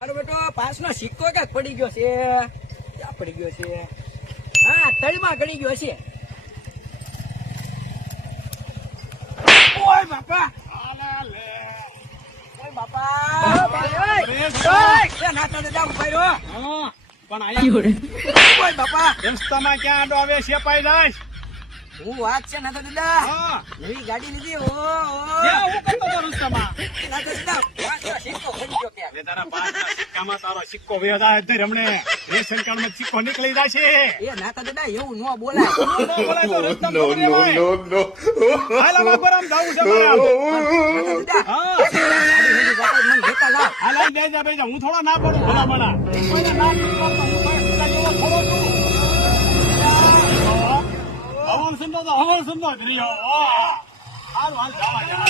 મારો બેટો પાસનો સિક્કો ક્યાંક પડી ગયો છે. ક્યાં પડી ગયો છે? હા, તળમાં ગળી ગયો છે. ઓય બાપા, ઓય બાપા, નાતા દાદા ઉભા રહ્યો. પણ આયા ઓય બાપા, રસ્તામાં ક્યાં આડો આવે છે પાઈ જાય હું વાત છે નાતા દાદા, હા નવી ગાડી લીધી. ઓ હું કરતો તો રસ્તામાં નાતા દાદા, પાસનો સિક્કો પડી ગયો ક્યાંક. એ તારા પાંચના સિક્કામાં તારો સિક્કો વેદા ધર હમણે રેશન કાર્ડમાં સિક્કો નીકળી જાય છે એ નાતા દાદા એવું ન બોલાય. ન બોલાય તો રસ્તામાં ન લેવાય. હાલા બાપરામ જાવું છે મારે હાલ. નાતા દાદા, હા ગાડી લીધી બાપા, મને લેતા જાઓ. હાલ આઈ બેજા બેજા હું થોડા ના પડું ભલા ભલા કોઈને ના પડતો હું તો જેવો થોડો છું. હવન સંતો તો હવન સંતો જ રહ્યો. હાલ હાલ જવા જા.